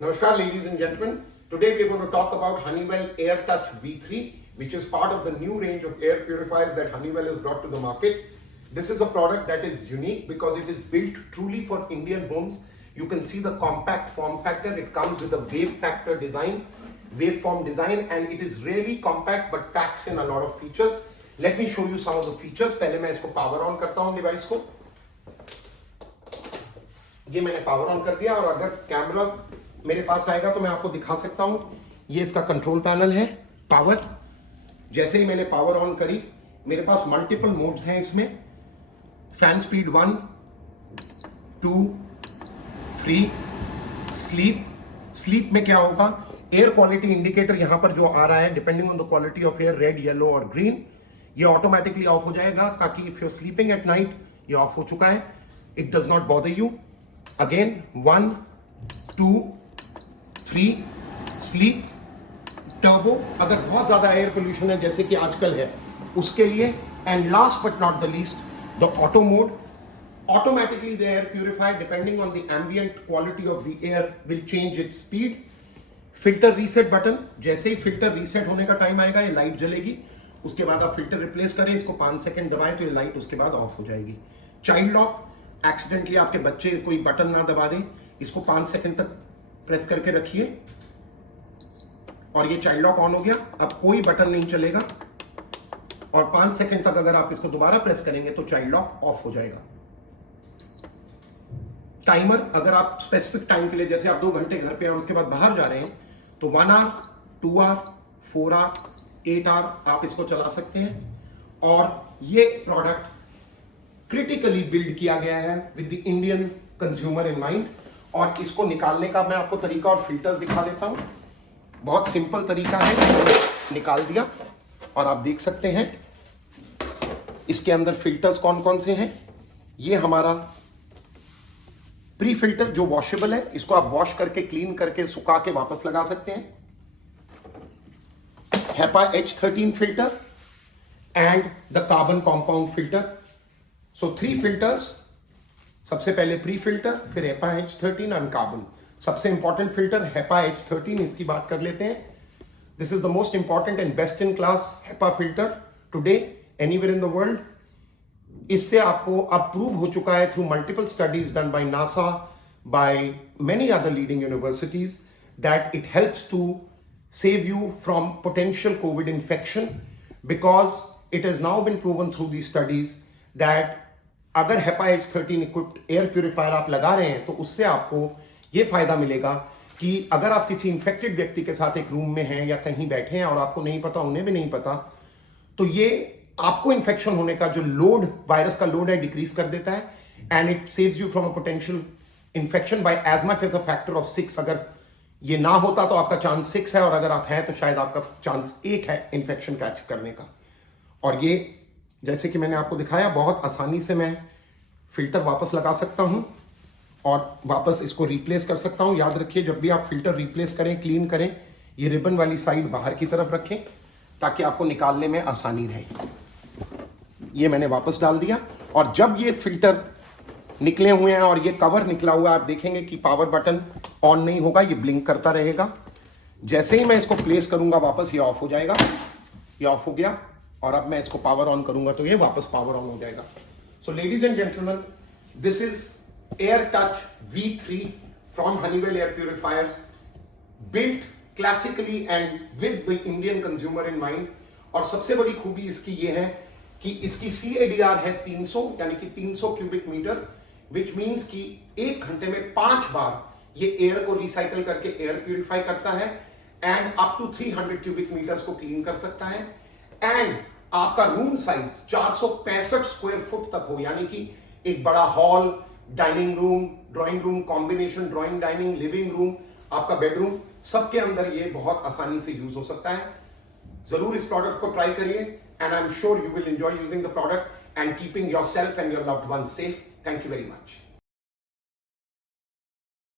Namaskar, ladies and gentlemen. Today we are going to talk about Honeywell AirTouch V3, which is part of the new range of air purifiers that Honeywell has brought to the market. This is a product that is unique because it is built truly for Indian homes. You can see the compact form factor. It comes with a waveform design, and it is really compact but packs in a lot of features. Let me show you some of the features. पहले मैं इसको power on करता हूँ device को. ये मैंने power on कर दिया, और अगर कैमरा मेरे पास आएगा तो मैं आपको दिखा सकता हूं. ये इसका कंट्रोल पैनल है. पावर, जैसे ही मैंने पावर ऑन करी, मेरे पास मल्टीपल मोड्स हैं इसमें. Fan speed 1, 2, 3. स्लीप में क्या होगा, एयर क्वालिटी इंडिकेटर यहां पर जो आ रहा है, depending on the quality of air, red, yellow और ग्रीन, ये ऑटोमेटिकली ऑफ हो जाएगा, ताकि if you are sleeping at night, ये ऑफ हो चुका है. It does not bother you. Again 1, 2, 3. Sleep. Turbo, अगर बहुत ज्यादा एयर पोल्यूशन है जैसे कि आजकल है, उसके लिए. And last but not the least, the auto mode. Automatically the air purifier, depending on the ambient quality of the air, will change its speed. Filter reset button, जैसे ही फिल्टर रीसेट होने का टाइम आएगा, ये light जलेगी. उसके बाद आप filter replace करें, इसको 5 सेकंड दबाएं तो ये लाइट उसके बाद ऑफ हो जाएगी. चाइल्ड लॉक, एक्सीडेंटली आपके बच्चे कोई बटन ना दबा दें, इसको 5 सेकंड तक प्रेस करके रखिए और ये चाइल्ड लॉक ऑन हो गया. अब कोई बटन नहीं चलेगा, और 5 सेकंड तक अगर आप इसको दोबारा प्रेस करेंगे तो चाइल्ड लॉक ऑफ हो जाएगा. टाइमर, अगर आप स्पेसिफिक टाइम के लिए, जैसे आप 2 घंटे घर पे और उसके बाद बाहर जा रहे हैं, तो 1 आवर, 2 आवर, 4 आवर, 8 आवर आप इसको चला सकते हैं. और ये प्रोडक्ट क्रिटिकली बिल्ड किया गया है with the Indian consumer in mind. और इसको निकालने का मैं आपको तरीका और फिल्टर्स दिखा देता हूं. बहुत सिंपल तरीका है. निकाल दिया, और आप देख सकते हैं इसके अंदर फिल्टर्स कौन कौन से हैं. ये हमारा प्री फिल्टर जो वॉशेबल है, इसको आप वॉश करके, क्लीन करके, सुखा के वापस लगा सकते हैं. HEPA H13 filter and the carbon compound filter. So 3 filters. सबसे पहले प्री फिल्टर, फिर HEPA H13 एंड कार्बन. सबसे इंपॉर्टेंट फिल्टर HEPA H13, इसकी बात कर लेते हैं. This is the most important and best in class HEPA filter today anywhere in the world. इससे आपको अप्रूव हो चुका है through multiple studies done by NASA, by many other leading universities, that it helps to save you from potential COVID infection, because it has now been proven through these studies that अगर HEPA H13 equipped air purifier आप लगा रहे हैं, तो उससे आपको ये फायदा मिलेगा कि अगर आप किसी इन्फेक्टेड व्यक्ति के साथ एक रूम में हैं या कहीं बैठे हैं और आपको नहीं पता, उन्हें भी नहीं पता, तो ये आपको इन्फेक्शन होने का जो लोड, वायरस का लोड है, डिक्रीज कर देता है. And it saves you from a potential infection by as much as a factor of 6. अगर ये ना होता तो आपका चांस 6 है, और अगर आप हैं तो शायद आपका चांस 1 है इन्फेक्शन कैच करने का. और ये, जैसे कि मैंने आपको दिखाया, बहुत आसानी से मैं फिल्टर वापस लगा सकता हूं और वापस इसको रिप्लेस कर सकता हूं. याद रखिए, जब भी आप फिल्टर रिप्लेस करें, क्लीन करें, ये रिबन वाली साइड बाहर की तरफ रखें, ताकि आपको निकालने में आसानी रहे. ये मैंने वापस डाल दिया, और जब ये फिल्टर निकले हुए हैं और ये कवर निकला हुआ है, आप देखेंगे कि पावर बटन ऑन नहीं होगा, ये ब्लिंक करता रहेगा. जैसे ही मैं इसको प्लेस करूंगा वापस, ये ऑफ हो जाएगा. ये ऑफ हो गया, और अब मैं इसको पावर ऑन करूंगा तो ये वापस पावर ऑन हो जाएगा. So ladies and gentleman, this is AirTouch V3 from Honeywell Air Purifiers, built classically and with the Indian consumer in mind. और सबसे बड़ी खूबी इसकी ये है कि इसकी CADR है 300, यानी कि 300 क्यूबिक मीटर, विच मीन्स कि 1 घंटे में 5 बार ये एयर को रिसाइकल करके एयर प्यूरिफाई करता है, and up to 300 cubic meters को क्लीन कर सकता है. एंड आपका रूम साइज 465 स्क्वायर फुट तक हो, यानी कि एक बड़ा hall, dining room, drawing room, combination drawing, dining, living room, आपका बेडरूम, सबके अंदर ये बहुत आसानी से यूज हो सकता है. जरूर इस प्रोडक्ट को ट्राई करिए, and I'm sure you will enjoy using the product and keeping yourself and your loved ones safe. Thank you very much.